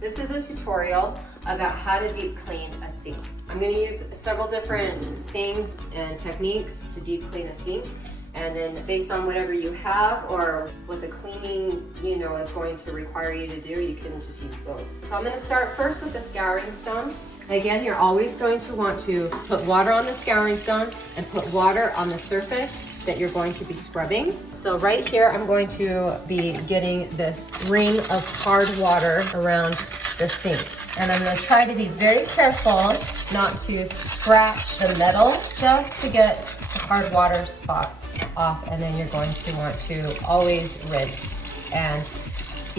This is a tutorial about how to deep clean a sink. I'm going to use several different things and techniques to deep clean a sink. And then based on whatever you have or what the cleaning, is going to require you to do, you can just use those. So I'm going to start first with the scouring stone. Again, you're always going to want to put water on the scouring stone and put water on the surface that you're going to be scrubbing. So right here, I'm going to be getting this ring of hard water around the sink. And I'm going to try to be very careful not to scratch the metal, just to get the hard water spots off. And then you're going to want to always rinse and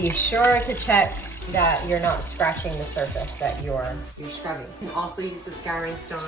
be sure to check that you're not scratching the surface that you're scrubbing. You can also use the scouring stone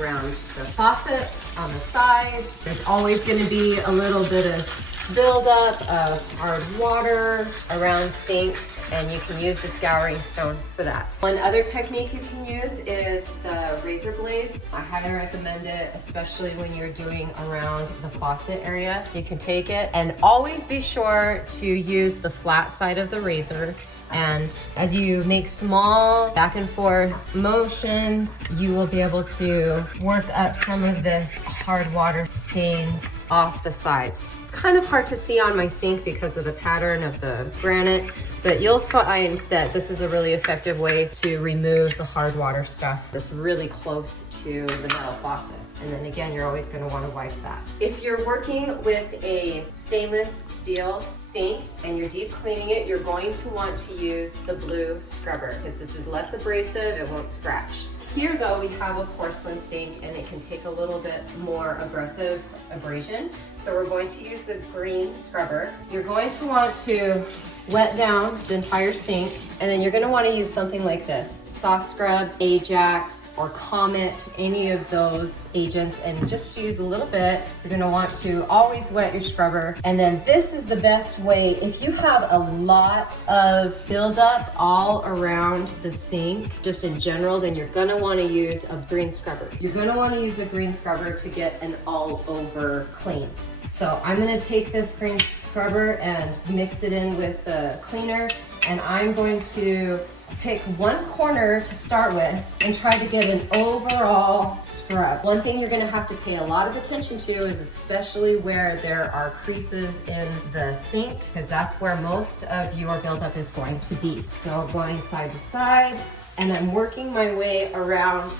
around the faucets, on the sides. There's always going to be a little bit of buildup of hard water around sinks, and you can use the scouring stone for that. One other technique you can use is the razor blades. I highly recommend it, especially when you're doing around the faucet area. You can take it and always be sure to use the flat side of the razor. And as you make small back and forth motions, you will be able to work up some of this hard water stains off the sides. It's kind of hard to see on my sink because of the pattern of the granite, but you'll find that this is a really effective way to remove the hard water stuff that's really close to the metal faucets. And then again, you're always going to want to wipe that. If you're working with a stainless steel sink and you're deep cleaning it, you're going to want to use the blue scrubber because this is less abrasive, it won't scratch. Here though, we have a porcelain sink and it can take a little bit more aggressive abrasion. So we're going to use the green scrubber. You're going to want to wet down the entire sink, and then you're going to want to use something like this. Soft Scrub, Ajax, or Comet, any of those agents, and just use a little bit. You're going to want to always wet your scrubber. And then this is the best way. If you have a lot of buildup all around the sink, just in general, then you're going to want to use a green scrubber. You're going to want to use a green scrubber to get an all-over clean. So I'm going to take this green scrubber and mix it in with the cleaner, and I'm going to pick one corner to start with and try to get an overall scrub. One thing you're going to have to pay a lot of attention to is especially where there are creases in the sink, because that's where most of your buildup is going to be. So going side to side, and I'm working my way around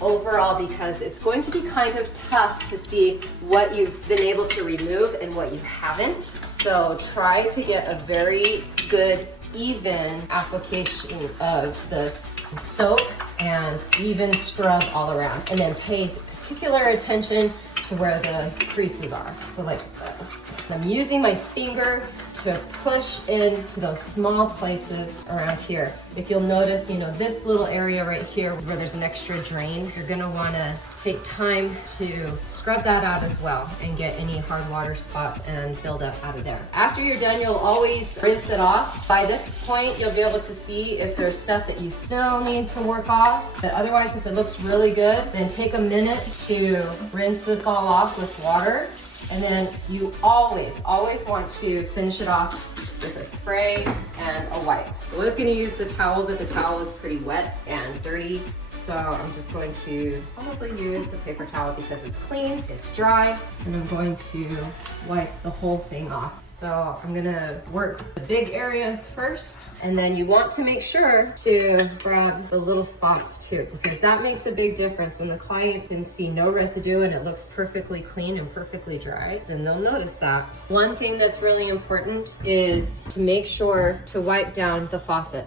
overall because it's going to be kind of tough to see what you've been able to remove and what you haven't. So try to get a very good even application of this soap and even scrub all around, and then pay particular attention to where the creases are. So like this. I'm using my finger to push into those small places around here. If you'll notice, this little area right here where there's an extra drain, you're gonna wanna take time to scrub that out as well and get any hard water spots and buildup out of there. After you're done, you'll always rinse it off. By this point, you'll be able to see if there's stuff that you still need to work off. But otherwise, if it looks really good, then take a minute to rinse this all off with water. And then you always want to finish it off with a spray and a wipe. I was gonna use the towel, but the towel is pretty wet and dirty. So I'm just going to probably use a paper towel because it's clean, it's dry, and I'm going to wipe the whole thing off. So I'm gonna work the big areas first, and then you want to make sure to grab the little spots too, because that makes a big difference. When the client can see no residue and it looks perfectly clean and perfectly dry, then they'll notice that. One thing that's really important is to make sure to wipe down the faucet.